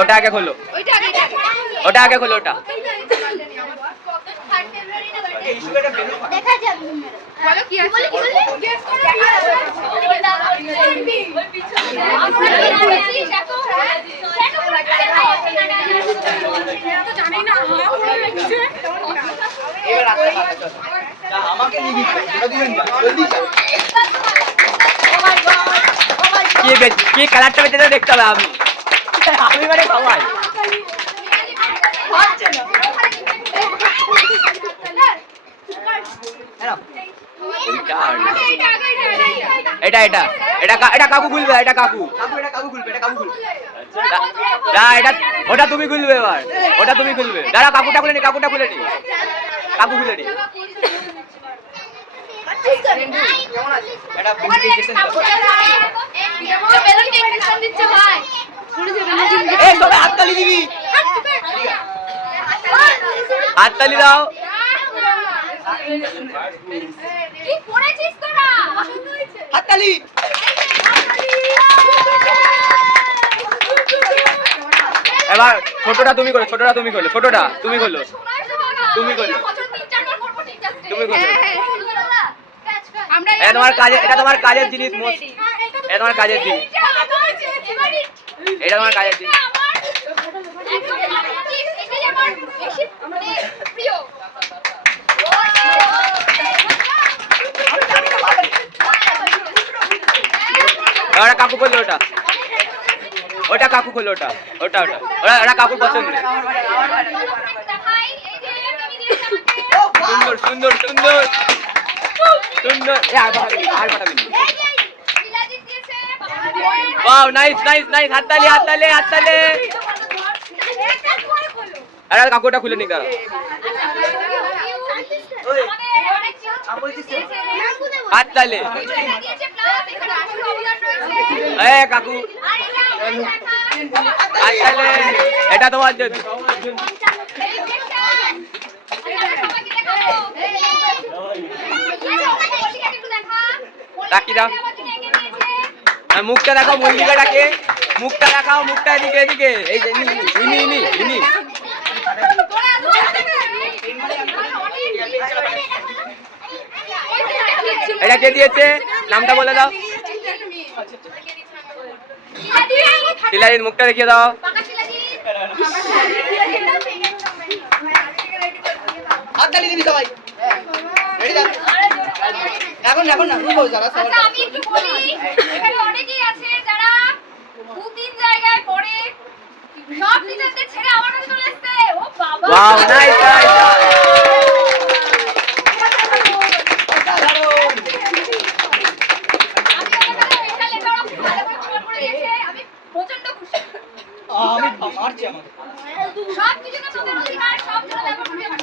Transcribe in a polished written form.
ওটা আগে খোলো, ওটা আগে খোলো, ওটা দেখা যাক বলো কি আছে জানি না আমাকে নিবি জলদি চল কি কালারটা বেঁচে দেখতে হবে। আমি মানে সবাই এটা এটা এটা এটা কাকু খুলবে, এটা কাকু না, এটা ওটা তুমি খুলবে এবার, ওটা তুমি খুলবে। দাঁড়া কাকুটা খুলে নি, কাকুটা খুলে নি, কাকু খুলে নি। হাততালি দিবি, হাততালি দাও। হাততালি। এবার ছোটটা তুমি করো, ছোটটা তুমি করো, ছোটটা তুমি করো, তুমি করো, তুমি করো। এটা তোমার কাজে, এটা তোমার কাজের জিনিস, এটা তোমার কাজের জিনিস, এটা তোমার কাজের জিনিস। ওটা কাকু করলো, ওটা ওটা কাকু করলো, ওটা ওটা ওটা ওটা কাকুর পছন্দ। সুন্দর সুন্দর সুন্দর সুন্দর। আর পাঠাবি। Wow, nice nice nice. হাততালি হাততালি হাততালি। আরে কাকুটা খুলে নি, দাঁড়া। হাততালি। কাকু হাততালি। এটা তোমার জন্য। রাখি দাও। মুখটা দেখাও, মল্লিকাটাকে মুখটা দেখাও, মুখটা এদিকে এদিকে। এই যে ইনি ইনি ইনি। এটা কে দিয়েছে? নামটা বলে দাও। শিলাজিৎ, মুখটা দেখিয়ে দাও। হাততালি দিবি সবাই। রেডি দাও। এখন এখন না রুকো যারা সবাই। আচ্ছা আমি একটু বলি, এখানে অনেকেই আছে যারা দু তিন জায়গায় পড়ে, সব টিচারদের ছেড়ে আমার কাছে চলে আসছে। ও বাবা, ওয়াও, নাইস নাইস। আমি প্রচন্ড খুশি। আমি মারছি আমাকে। সব কিছুতে তোদের অধিকার, সব জন্য ব্যবহার করবি।